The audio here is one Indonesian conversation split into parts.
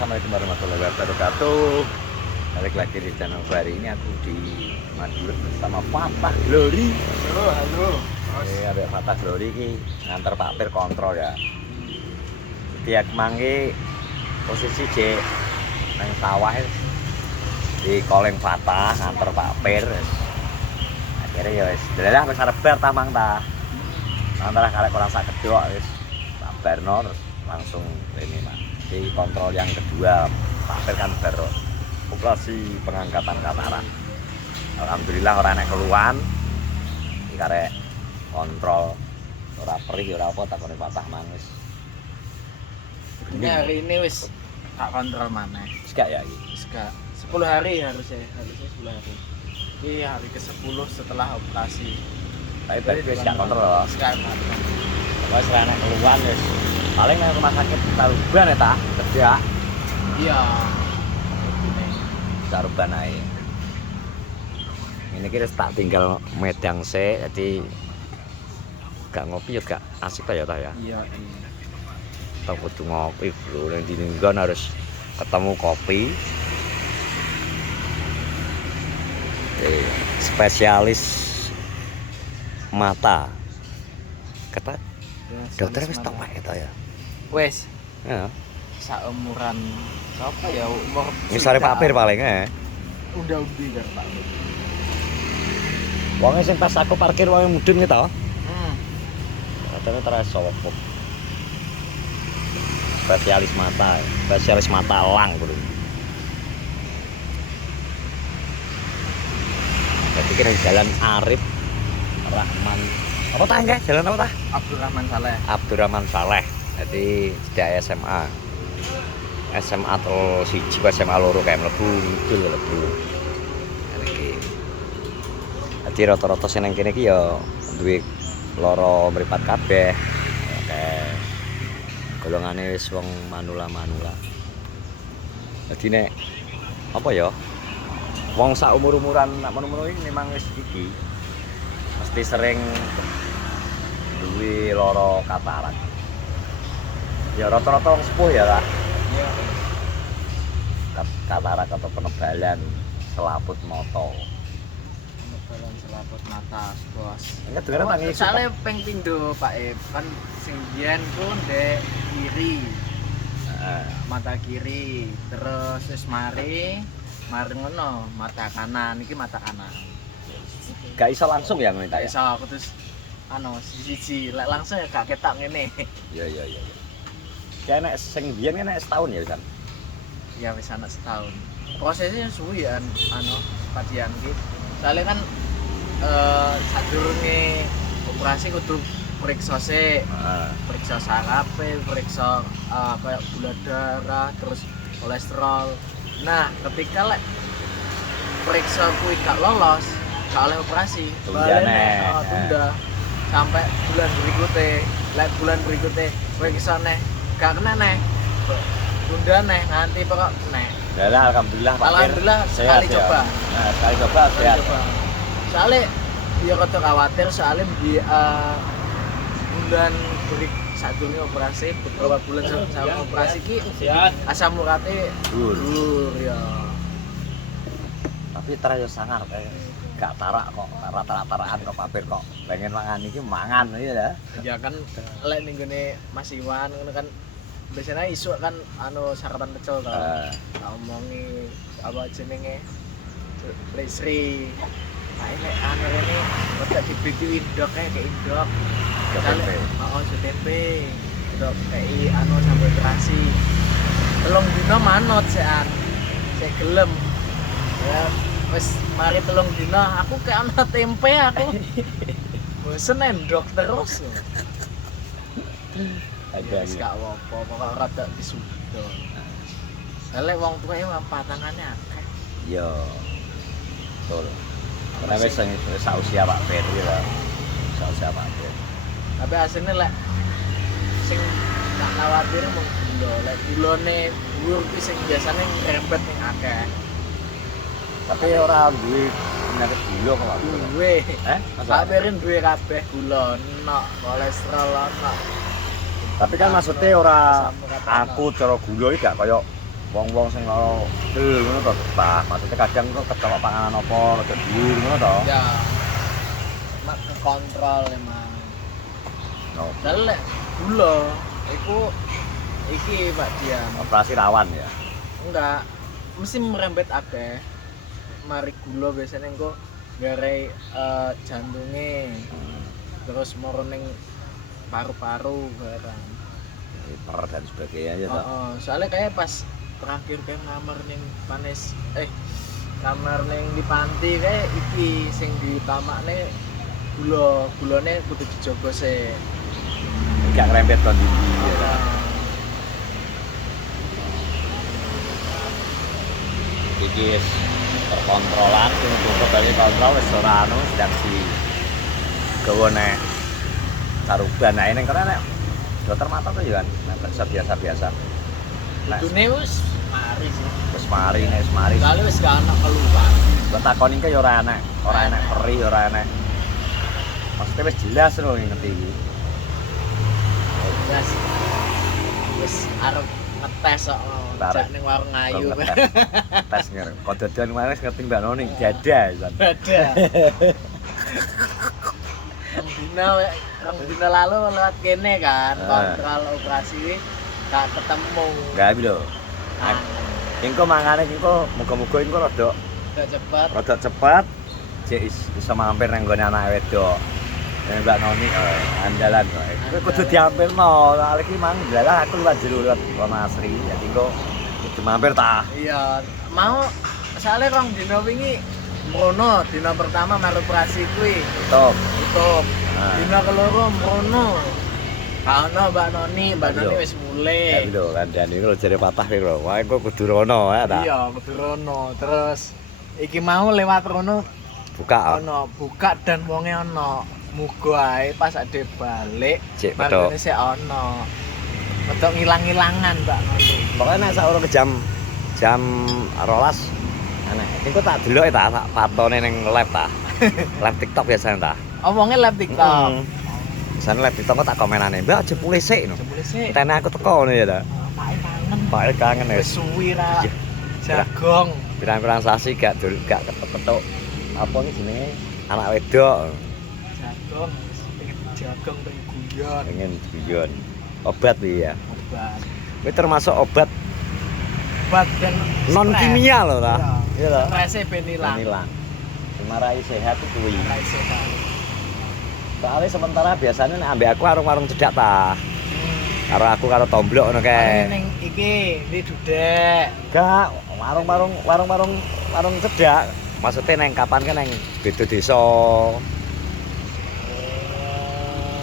Assalamualaikum warahmatullahi wabarakatuh. Balik lagi di channel hari ini aku di Madura bersama Fatah Glory. Halo. Ada Fatah Glory ini ngantar Pak Pir kontrol ya. Dia kemanggi posisi C nang sawah di koleng Fatah ngantar Pak Pir. Akhirnya ya wis, dalah wis arep bar ta mang ta. Antara karek kurang sak kedok wis barno terus langsung ini Mas. Di kontrol yang kedua Pak Pir kan baru operasi pengangkatan katarak. Alhamdulillah orang nek keluhan iki karek kontrol ora perih ora apa takone patah manis. Ini hari ini wis tak kontrol mana? Wis gak ya iki? Wis gak 10 hari harusnya 10 hari. Ini hari ke-10 setelah operasi. Tapi berarti wis gak kontrol loh. Sekarang kontrol. Wis ora nek keluhan wis paling nang rumah sakit Saruban ya ta kerja. Iya. Saruban ae. Ini kita tak tinggal medang se, jadi gak ngopi ya gak asik ta ya ta ya. Iya. Kita kudu ngopi bro, yang dilinggon harus ketemu kopi. Spesialis mata. Kata dokter wis tok wae ta ya. Wes, Ya. saumuran siapa ya umur Misale Pak Pir paling udah kan Pak Pir. Wonge sing pas aku parkir wonge mudun ki to. Hmm. Katanya terus sopop. Spesialis mata elang bro. Jadi kira jalan Arif Rahman. Apa tah enggak? Jalan apa tah? Abdurrahman Saleh. Abdurrahman Saleh. Jadi tidak SMA. SMA atau siji SMA loro kayak mlebu ngidul mlebu. Iki. Jadi rata-rata sing nang kene iki ya duwe loro mripat kabeh. Oke. Golongane wis wong manula-manula. Jadi nek apa ya? Wong sak umur-umuran nak ngono-ngono iki memang wis iki mesti sering duwe loro katarak. Ya rata-rata wong sepuh ya lah. Iya. Katarak atau penebalan selaput moto. Penebalan selaput mata, bos. Enggak dengeran tangi. Soalnya peng pindho Pak Ep kan sing biyen ku ndek kiri. Mata kiri, terus wis mari ngono mata kanan, iki mata kanan. Gak iso langsung ya minta Tak ya. iso aku terus siji lek langsung ya gak ketok ngene. Iya. Kayak nek sing biyen kan nek setahun ya kan. Ya wis anak setahun. Prosesnya suwi ya padian iki. Soalnya kan sadurunge operasi kudu periksa sik. Periksa sarape, periksa kayak gula darah, terus kolesterol. Nah, ketika lek periksa kuwi gak lolos, gak oleh operasi, tunda sampai bulan berikutnya. Lek bulan berikutnya kowe iso neh gak kena neh. Tunda neh nganti pokok neh. Ya alhamdulillah Pak Pir. Alhamdulillah sekali Sehat, coba. Nah, sekali coba sehat. Soalnya dia kata khawatir soalnya di bulan sadurunge operasi beberapa bulan sama operasi ki asam uratnya dhuwur ya. Tapi terus sangar kayak gak tarak kok, rata-rataan kok Pak Pir kok. Pengen mangan iki mangan ya. Ya kan lek ning gone Mas Iwan ngono kan biasanya isu kan sarapan pecel to. Ngomongi apa jenenge Lesri. Nah ini ini udah dibikin indok kayak indok. Tempe. Tempe. Indok kayak sampai operasi. Telung dino manut sean. Saya gelem. Ya wis mari telung dino aku kayak ana tempe aku. Bosen endok terus. Ada Wis gak apa-apa, pokok rada disudo. Lek wong tuwa patangannya akeh. Iya. Betul. Karena wis sausia Pak Pir ya. Sausia Pak Pir. Tapi asline lek sing tak khawatir mung gula, lek gulane dhuwur ki sing biasane ngrempet ning akeh. Tapi ora duwe penyakit gula kok. Duwe. Pak Pirin duwe kabeh gula, nok kolesterol nok. Tapi kan maksudnya ora aku cara gula iki gak kaya wong-wong sing lara del ngono to betah. Maksudnya kadang kok kecelok panganan apa rada dhuwur ngono to. Ya. Mak kekontrol emang. No. Dalek gula iku iki Pak Dian. Operasi rawan ya. Enggak, mesti merembet akeh. Mari gula biasanya engko garai jantungnya. Terus moro ning paru-paru barang. Per dan sebagainya ya. Soalnya kayak pas terakhir kayak ngamar ning kamar ning di panti kayak iki sing ditamakne gulane kudu dijogo sih. Gak ngerempet kon ndi ya. Iki wis terkontrolan sing cukup dari kontrol wis ora anu sedang si gawe nek saruban ae ning kene nek dokter mata tuh kan nek biasa-biasa. Itune wis mari sih. Wis mari nek wis mari. Kali wis gak ana keluhan. Mbok takoni ke ya ora enak peri, ora enak. Maksudnya wis jelas lho ngerti iki. Jelas. Wis arep ngetes kok. Jak ning warung ayu. Tes ngerti. Kok dodolan wae wis ngerti Mbak Noni dada kan. Dada. Dina lalu lewat kene kan, kontrol operasi ini gak ketemu. Gak lho. Engko mangane engko muga-muga engko rada cepet. Cek iso mampir nang gone anak wedok. Mbak Noni andalan kowe. Kowe kudu diampirno. Lha iki mang dalah aku liwat jero liwat Kono Asri. Jadi engko kudu mampir ta. Iya, mau soalnya rong dina wingi mrono, dina pertama melu operasi kuwi. Tutup. Dina keloro mrono. Ana Mbak Noni wis mulai. Ya lho kandhane lho jare patah kowe lho. Wae kok kudu rono ya ta. Iya, kudu rono. Terus iki mau lewat rono buka buka dan wonge ana. Muga ae pas ade balik marine sik ana. Wedok ngilang-ilangan Mbak Noni. Pokoke nek sak urung jam 12 aneh. Engko tak deloke ta, tak patone ning live ta. Live TikTok biasane ta. Omongnya live TikTok. Biasane live TikTok kok tak komenane, "Mbak aja mulih sik no." Tene aku teko ngono ya ta. Pak kangen wis suwi ra. Jagong. Pirang-pirang sasi gak ketok-ketok. Apa iki jenenge? Anak wedok. Jagong pengen guyon. Pengen guyon. Obat ya. Obat. Ini termasuk obat dan non kimia loh ta. Iya loh. Strese ben ilang. Marai sehat itu kuwi. Marai sehat. Soalnya sementara biasanya nek ambek aku warung-warung cedak ta. Karo aku karo tomblok ngono kae. Ning iki di Dudek. Gak, warung cedak. Maksudnya neng kapan kan neng beda desa.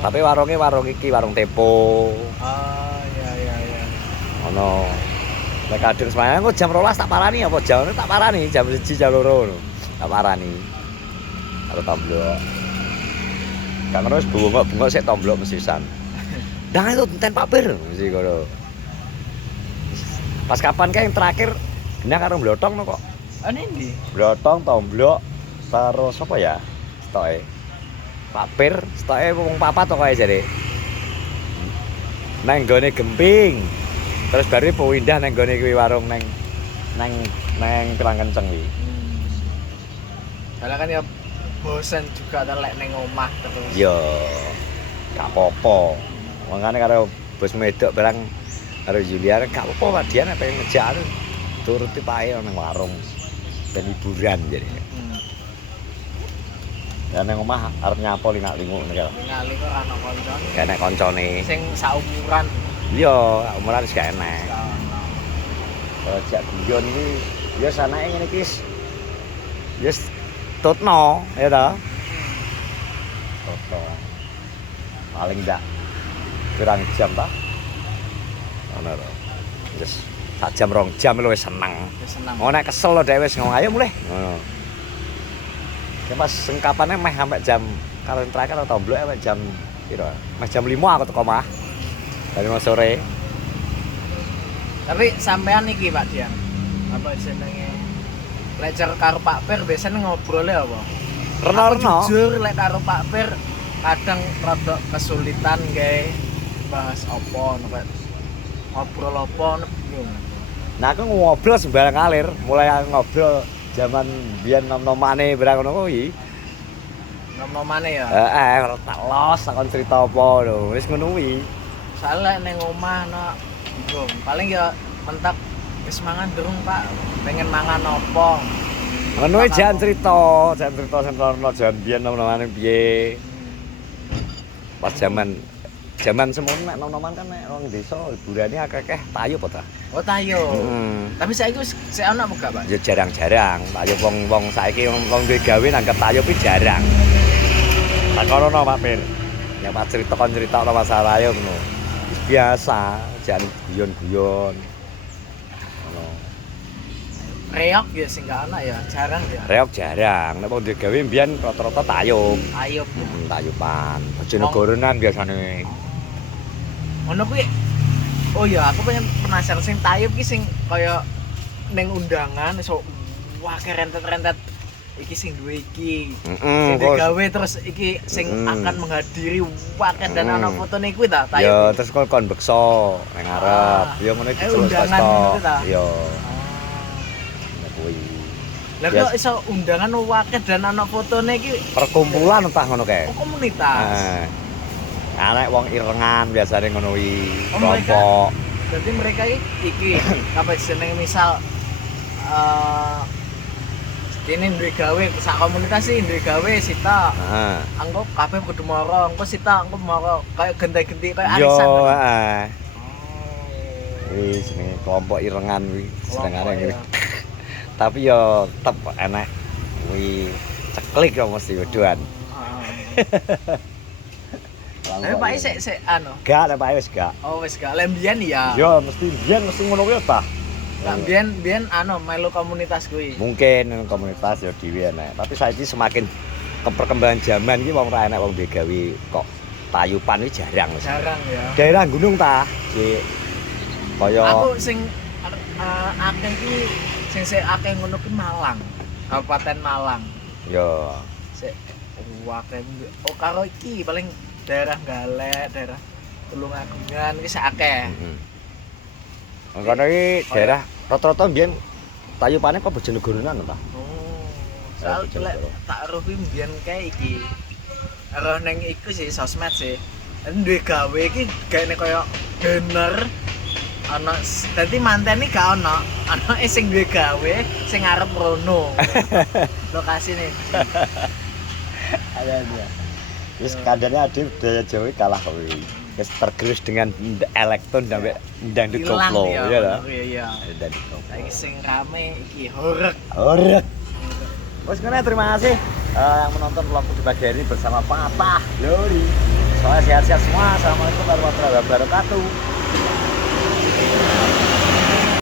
Tapi warungnya warung iki, warung Tempo. Iya. Ono. Nek kadang semuanya kok jam 12 tak parani apa jam tak parani, jam 1 jam 2 ngono. Tak parani. Karo tomblok. Kan terus bungok-bungok sik tomblok mesisan. Ndang itu ten Pak Bir mesti ngono. Pas kapan kae yang terakhir gena karo blotong no kok. Ane ndi? Blotong, tomblok, terus apa ya? Stoke. Pak Bir, stoke wong papat to kae jare. Nang gone Gemping. Terus baru pindah nang gone kuwi warung nang Pirang Kenceng kuwi. Soalnya kan ya bosen juga telek neng omah terus. Yo. Gak apa-apa. Makane karo bos medok barang karo Julian gak apa-apa Pak Dian pengen ngejak turuti pae nang warung ben hiburan jadi. Dan nang omah arep nyapo lingak-linguk nek. Lingak-linguk ana koncone. Gak nek koncone. Sing saumuran. Iya, umuran wis gak enek. Jak guyon iki ya sanake ngene iki wis tutno ya ta. Tutno. Paling ndak kurang jam ta? Ono lho. Wis sak jam 2 jam lho wis seneng. Wis seneng. Oh nek kesel lho dhewe wis ngomong ayo mulih. Ngono. Ki pas sengkapane meh sampe jam kalau terakhir atau tomblok sampe jam piro? Meh jam 5 aku teko omah. Dari sore. Tapi sampean iki Pak Dian. Apa jenenge? Lecer karo Pak Pir biasanya ngobrolnya apa? Reno-reno. Jujur lek karo Pak Pir kadang rada kesulitan gawe bahas apa nek ngobrol apa bingung. Nah aku ngobrol sembarang kalir, mulai aku ngobrol zaman biyen nom-nomane barang ngono kuwi. Nom-nomane ya. Tak los takon cerita apa lho, wis ngono kuwi. Soalnya ning omah no bingung. Paling ya mentak wis mangan durung, Pak. Pengen mangan opo. Ngono kuwi jan cerita sing rono jan biyen nom-nomane piye. Pas zaman semono nek nom-noman kan nek wong desa hiburane akeh-akeh tayo apa ta? Oh, tayo. Tapi saiki wis sik ana apa gak, Pak? Ya jarang-jarang. Tayo wong saiki wong duwe gawe nanggap tayo kuwi jarang. Tak kono Pak Pir. Ya pas cerita masalah ayo ngono. Biasa, jan guyon-guyon. Ngono. Reok ya sing gak ana ya, jarang ya. Reok jarang. Nek wong duwe gawe mbiyen rata-rata tayub. Ayo. Tayuban. Bojonegorenan biasane. Ngono kuwi. Oh ya, aku pengen penasaran sing tayub ki sing kaya ning undangan iso wah rentet-rentet iki sing duwe iki. Sing digawe terus iki sing akan menghadiri waket dan ana fotone kuwi ta tayub. Ya, terus kon beksa ning ngarep. Ya ngono iki terus undangan gitu ta. Ya. Kuwi. Lah kok iso undangan waket dan ana fotone iki perkumpulan entah ngono kae. Oh, komunitas. Arek wong irengan biasane ngono kuwi, Oh, kelompok. Berarti mereka iki apa jenenge misal ini duwe gawe sak komunitas sih duwe gawe sita. Heeh. Engko kabeh kudu mara, engko sita engko mara kayak genti-genti kayak arisan. Yo, heeh. Oh. Wis jenenge kelompok irengan kuwi senengane Kelompok, ngene. ya. Tapi yo tetep enak kuwi ceklik kok mesti wedoan. Tapi Pak sik anu. Gak, Pak wis gak. Oh wis gak lembian ya. Yo mesti ngono kuwi ta. Lah biyen anu melu komunitas kuwi. Mungkin komunitas ya dhewe enak. Tapi saiki semakin perkembangan zaman iki wong ora enak wong dhewe gawe kok tayupan iki jarang wis. Jarang ya. Daerah gunung ta, Cik. Kaya Aku sing akeh iki sing akeh ngono ki Malang. Kabupaten Malang. yo Sik akeh. Oh karo iki paling daerah Galek, daerah Tulungagungan iki sak akeh. heeh. Kono iki daerah rata-rata mbiyen tayupane kok Bojonegorenan ta. Oh. Soal lek tak roh kuwi mbiyen kae iki. Roh ning iku sih sosmed sih. Duwe gawe iki gaene koyo banner ana dadi mantene gak ana. Ana sing duwe gawe sing arep rono. Lokasine. Ada dia. Wis kadarnya ada budaya Jawa kalah kuwi. Wis tergerus dengan elektron sampai dangdut koplo ya ta. Iya. Dangdut koplo. Saiki sing rame iki horeg. Horeg. Wes ngene terima kasih yang menonton vlog di pagi hari ini bersama Fatah Glory. Soalnya sehat-sehat semua. Assalamualaikum warahmatullahi wabarakatuh.